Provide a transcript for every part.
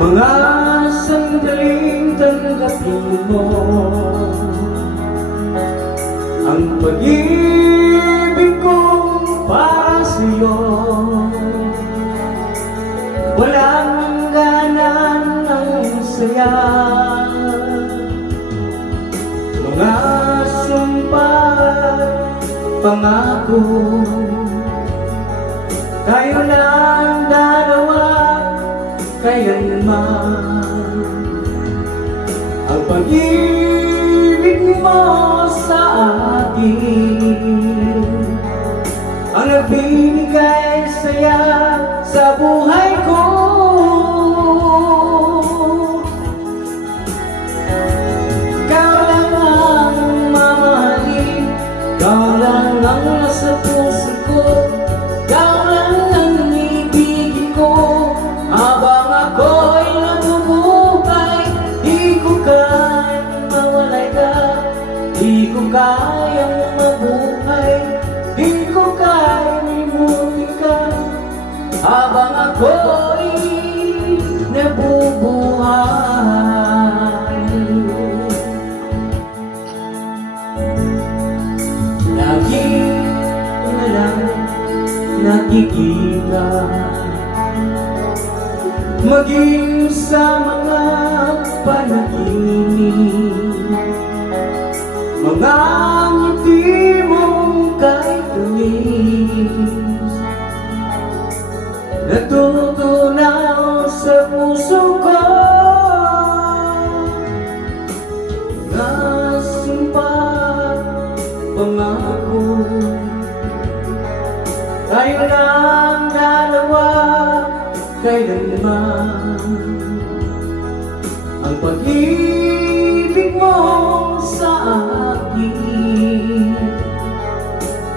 Mga sandaling tanggapin mo ang pag-ibig kong para sa'yo. Walang hangganan ng saya, mga sumpah, pangako. Tayo lang dalawa kailanman. Ang pag-ibig mo sa akin ang nagbibigay saya sa buhay ko. Ikaw lang ang mamahalin, ikaw lang ang nasa puso ko, ikaw lang ang ibigin ko. Habang ako'y nabubuhay, di ko kayang mawalay ka, di ko kayang mabuhay, di ko kayang limutin ka. Habang ako'y nabubuhay, lagi na lang nakikita, maging sa mga panaginip, mga ngiti mong kahit tumis, natutunaw sa puso ko. Mga sumpah, pangako, tayo lang dalawa kailanman. Ang pag-ibig mo sa akin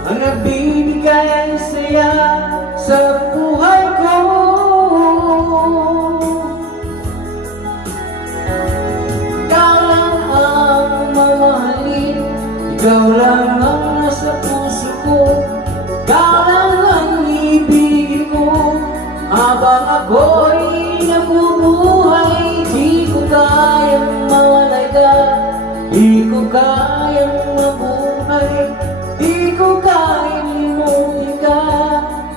ang nagbibigay saya sa buhay ko. Ikaw lang ang mamahalin, ikaw lang ang nasa puso ko, ikaw lang ang ibigin ko. Habang ako'y nabubuhay, di ko kayang mawalay ka, di ko kayang mabuhay, di ko kayang limutin ka.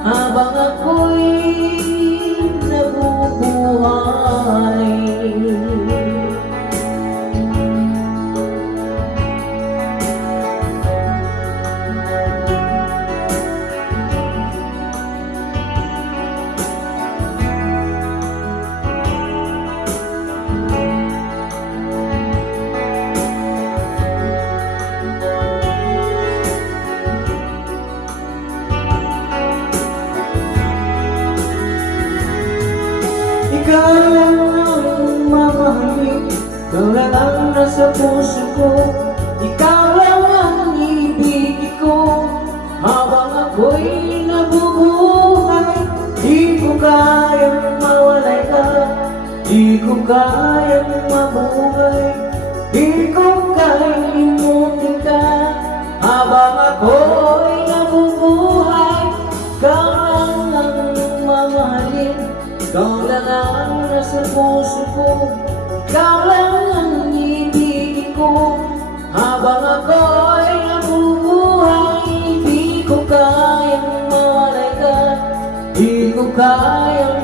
Habang ako'y nabubuhay. Ikaw lang ang mamahalin, ikaw lang ang nasa puso ko, ikaw lang ang ibigin ko. Habang ako'y nabubuhay, di ko kayang mawalay ka, di ko kayang mabuhay, di ko kayang limutin ka. Habang ako'y nabubuhay, ikaw lang ang mamahalin, ikaw lang ang nasa puso ko, ikaw lang ang ibigin ko. Habang ako'y nabubuhay, di ko kayang mawalay ka, di ko kayang